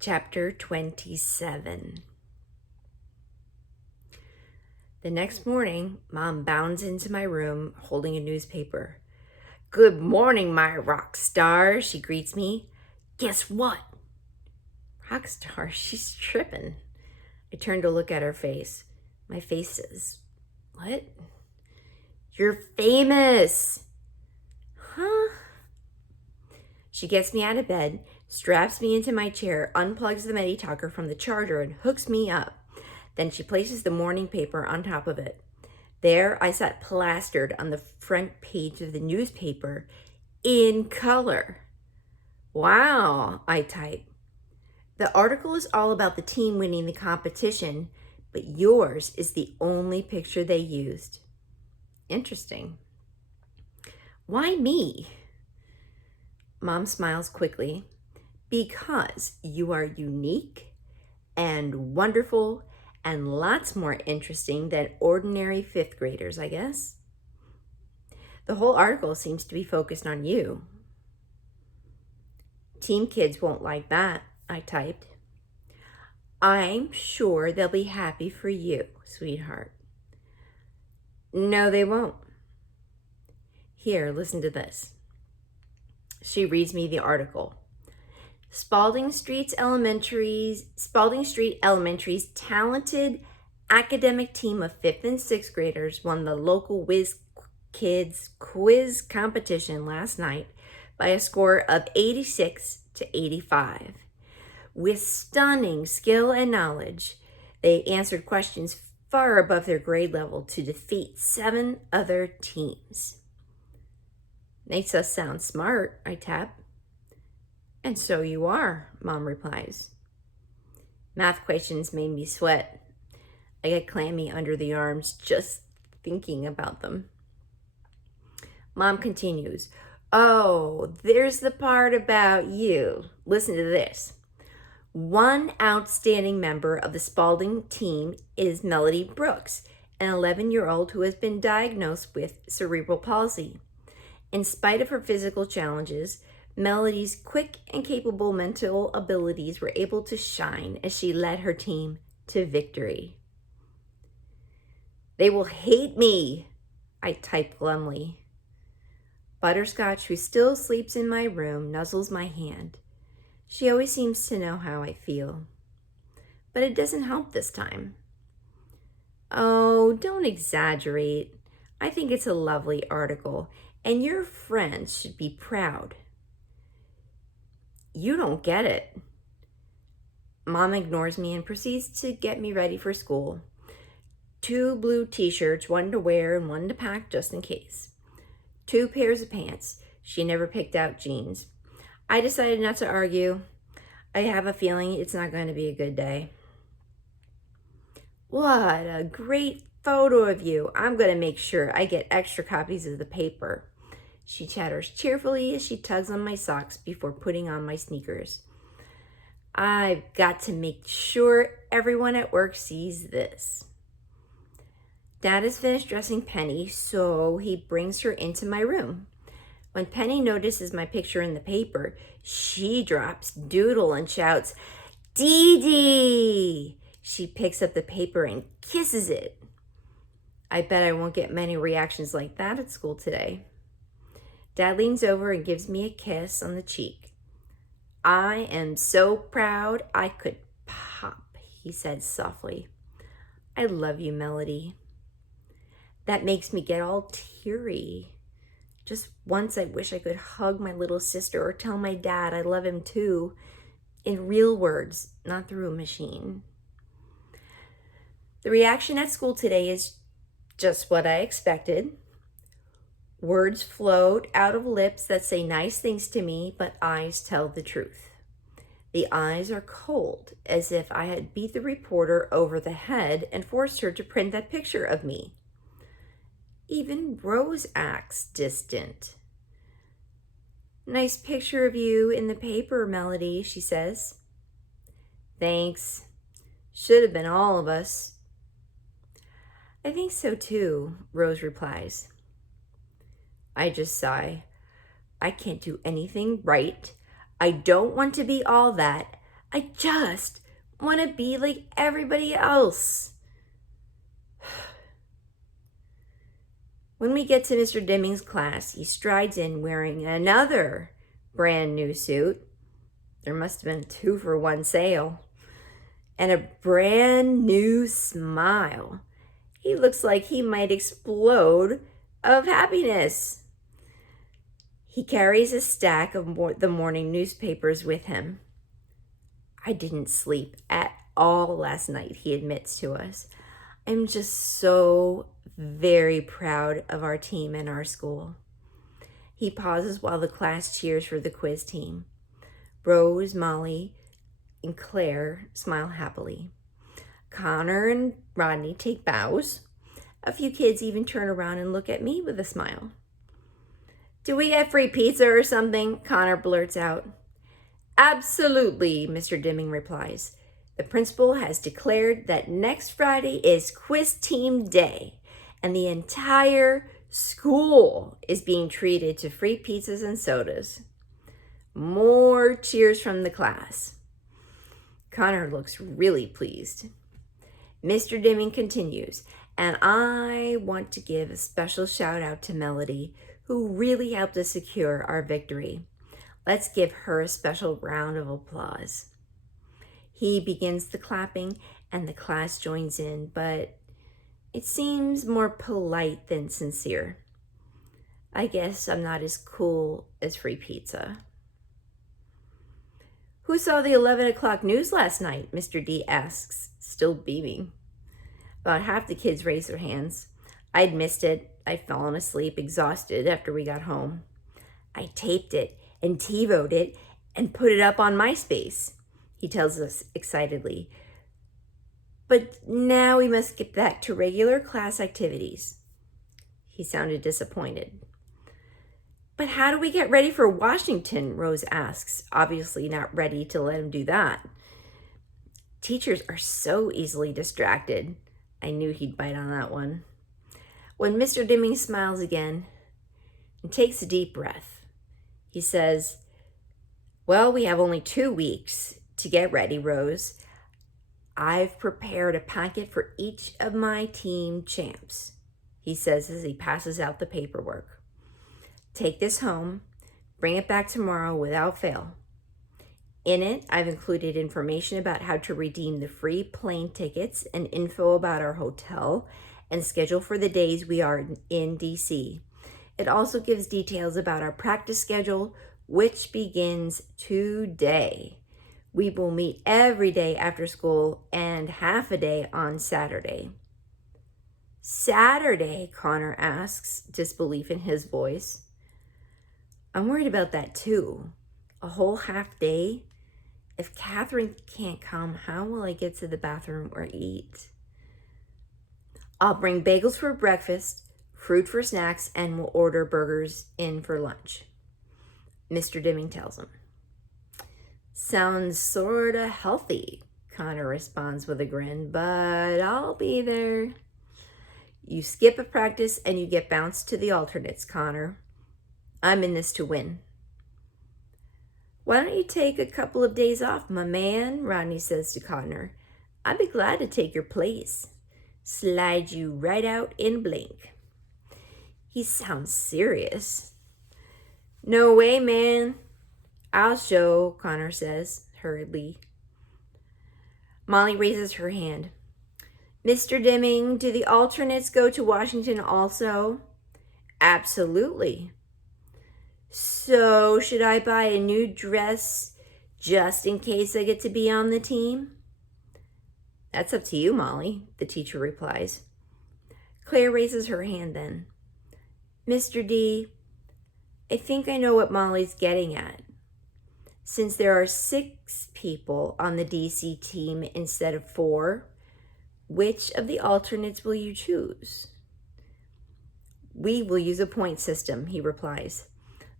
Chapter 27. The next morning, Mom bounds into my room holding a newspaper. "Good morning, my rock star," she greets me. "Guess what?" Rock star? She's tripping. I turn to look at her face. My face says, "What?" "You're famous." "Huh?" She gets me out of bed, straps me into my chair, unplugs the Medi Talker from the charger, and hooks me up. Then she places the morning paper on top of it. There I sat plastered on the front page of the newspaper in color. "Wow," I type. "The article is all about the team winning the competition, but yours is the only picture they used." "Interesting. Why me?" Mom smiles quickly. "Because you are unique and wonderful and lots more interesting than ordinary fifth graders, I guess. The whole article seems to be focused on you." "Team kids won't like that," I typed. "I'm sure they'll be happy for you, sweetheart." "No, they won't. Here, listen to this." She reads me the article. Spalding Street Elementary's talented academic team of 5th and 6th graders won the local Whiz Kids quiz competition last night by a score of 86-85. With stunning skill and knowledge, they answered questions far above their grade level to defeat 7 other teams. "Makes us sound smart," I tap. "And so you are," Mom replies. Math questions made me sweat. I get clammy under the arms just thinking about them. Mom continues, "Oh, there's the part about you. Listen to this. One outstanding member of the Spalding team is Melody Brooks, an 11-year-old who has been diagnosed with cerebral palsy. In spite of her physical challenges, Melody's quick and capable mental abilities were able to shine as she led her team to victory." "They will hate me," I type glumly. Butterscotch, who still sleeps in my room, nuzzles my hand. She always seems to know how I feel. But it doesn't help this time. "Oh, don't exaggerate. I think it's a lovely article, and your friends should be proud." "You don't get it." Mom ignores me and proceeds to get me ready for school. 2 blue t-shirts, one to wear and one to pack just in case. 2 pairs of pants. She never picked out jeans. I decided not to argue. I have a feeling it's not going to be a good day. "What a great photo of you. I'm going to make sure I get extra copies of the paper." She chatters cheerfully as she tugs on my socks before putting on my sneakers. "I've got to make sure everyone at work sees this." Dad has finished dressing Penny, so he brings her into my room. When Penny notices my picture in the paper, she drops Doodle and shouts, "Dee Dee!" She picks up the paper and kisses it. I bet I won't get many reactions like that at school today. Dad leans over and gives me a kiss on the cheek. "I am so proud I could pop," he said softly. "I love you, Melody." That makes me get all teary. Just once I wish I could hug my little sister or tell my dad I love him too, in real words, not through a machine. The reaction at school today is just what I expected. Words float out of lips that say nice things to me, but eyes tell the truth. The eyes are cold, as if I had beat the reporter over the head and forced her to print that picture of me. Even Rose acts distant. "Nice picture of you in the paper, Melody," she says. "Thanks. Should have been all of us." "I think so too," Rose replies. I just sigh. I can't do anything right. I don't want to be all that. I just want to be like everybody else. When we get to Mr. Deming's class, he strides in wearing another brand new suit. There must have been a 2-for-1 sale. And a brand new smile. He looks like he might explode of happiness. He carries a stack of the morning newspapers with him. I didn't sleep at all last night, he admits to us. I'm just so very proud of our team and our school. He pauses while the class cheers for the quiz team. Rose, Molly, and Claire smile happily. Connor and Rodney take bows. A few kids even turn around and look at me with a smile. Do we get free pizza or something? Connor blurts out. Absolutely, Mr. Deming replies. The principal has declared that next Friday is quiz team day, and the entire school is being treated to free pizzas and sodas. More cheers from the class. Connor looks really pleased. Mr. Deming continues, and I want to give a special shout out to Melody, who really helped us secure our victory. Let's give her a special round of applause. He begins the clapping and the class joins in, but it seems more polite than sincere. I guess I'm not as cool as free pizza. Who saw the 11 o'clock news last night? Mr. D asks, still beaming. About half the kids raised their hands. I'd missed it. I'd fallen asleep, exhausted after we got home. I taped it and TiVoed it and put it up on MySpace, he tells us excitedly. But now we must get back to regular class activities. He sounded disappointed. But how do we get ready for Washington? Rose asks, obviously not ready to let him do that. Teachers are so easily distracted. I knew he'd bite on that one. When Mr. Deming smiles again and takes a deep breath, he says, well, we have only 2 weeks to get ready, Rose. I've prepared a packet for each of my team champs, he says as he passes out the paperwork. Take this home, bring it back tomorrow without fail. In it, I've included information about how to redeem the free plane tickets and info about our hotel and schedule for the days we are in DC. It also gives details about our practice schedule, which begins today. We will meet every day after school and half a day on Saturday. Saturday, Connor asks, disbelief in his voice. I'm worried about that too. A whole half day? If Catherine can't come, how will I get to the bathroom or eat? I'll bring bagels for breakfast, fruit for snacks, and we'll order burgers in for lunch, Mr. Deming tells him. Sounds sorta healthy, Connor responds with a grin, but I'll be there. You skip a practice and you get bounced to the alternates, Connor. I'm in this to win. Why don't you take a couple of days off, my man? Rodney says to Connor. I'd be glad to take your place. Slide you right out in a blink. He sounds serious. No way, man. I'll show, Connor says hurriedly. Molly raises her hand. Mr. Deming, do the alternates go to Washington also? Absolutely. So, should I buy a new dress just in case I get to be on the team? That's up to you, Molly, the teacher replies. Claire raises her hand then. Mr. D, I think I know what Molly's getting at. Since there are 6 people on the DC team instead of 4, which of the alternates will you choose? We will use a point system, he replies.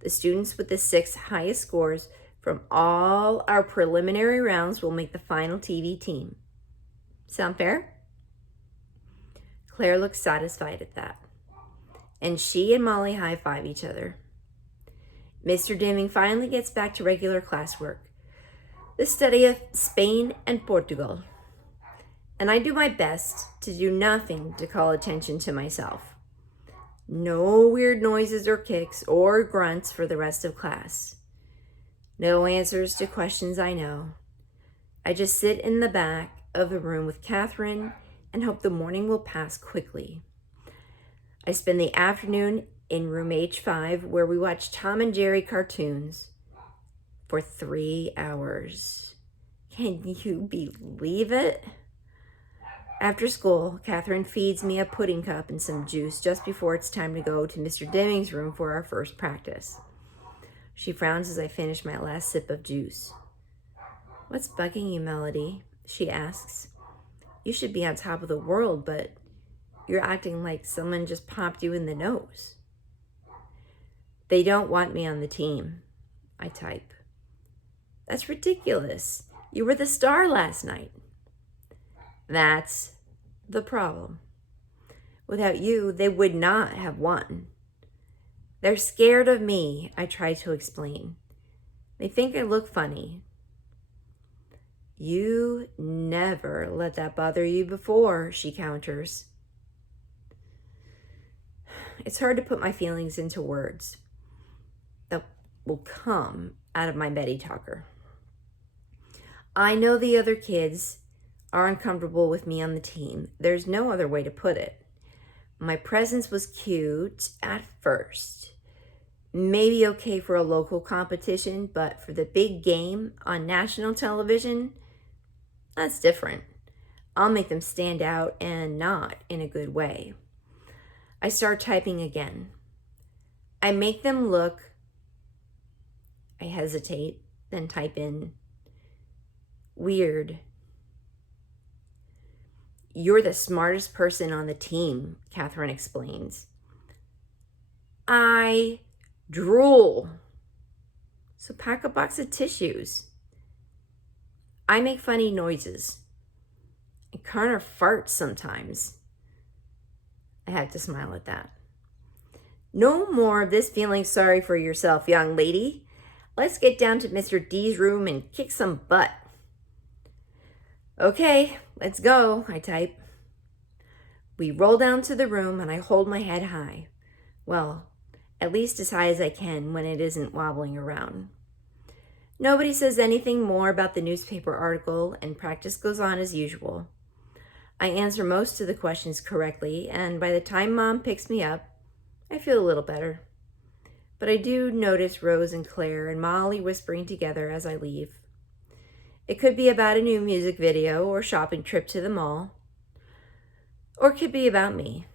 The students with the 6 highest scores from all our preliminary rounds will make the final TV team. Sound fair? Claire looks satisfied at that, and she and Molly high-five each other. Mr. Deming finally gets back to regular classwork. the study of Spain and Portugal, and I do my best to do nothing to call attention to myself. No weird noises or kicks or grunts for the rest of class. No answers to questions I know. I just sit in the back of the room with Catherine and hope the morning will pass quickly. I spend the afternoon in room H5 where we watch Tom and Jerry cartoons for 3 hours. Can you believe it? After school, Catherine feeds me a pudding cup and some juice just before it's time to go to Mr. Deming's room for our first practice. She frowns as I finish my last sip of juice. "What's bugging you, Melody?" she asks. "You should be on top of the world, but you're acting like someone just popped you in the nose." "They don't want me on the team," I type. "That's ridiculous. You were the star last night." "That's the problem. Without you, they would not have won. They're scared of me," I try to explain. "They think I look funny." "You never let that bother you before," she counters. It's hard to put my feelings into words that will come out of my Betty talker. I know the other kids are uncomfortable with me on the team. There's no other way to put it. My presence was cute at first. Maybe okay for a local competition, but for the big game on national television, that's different. I'll make them stand out, and not in a good way. I start typing again. I make them look. I hesitate, then type in weird. "You're the smartest person on the team," Catherine explains. I drool. So pack a box of tissues. I make funny noises. I kind of fart sometimes. I had to smile at that. "No more of this feeling sorry for yourself, young lady. Let's get down to Mr. D's room and kick some butt." "Okay, let's go," I type. We roll down to the room and I hold my head high. Well, at least as high as I can when it isn't wobbling around. Nobody says anything more about the newspaper article, and practice goes on as usual. I answer most of the questions correctly, and by the time Mom picks me up, I feel a little better. But I do notice Rose and Claire and Molly whispering together as I leave. It could be about a new music video or shopping trip to the mall, or it could be about me.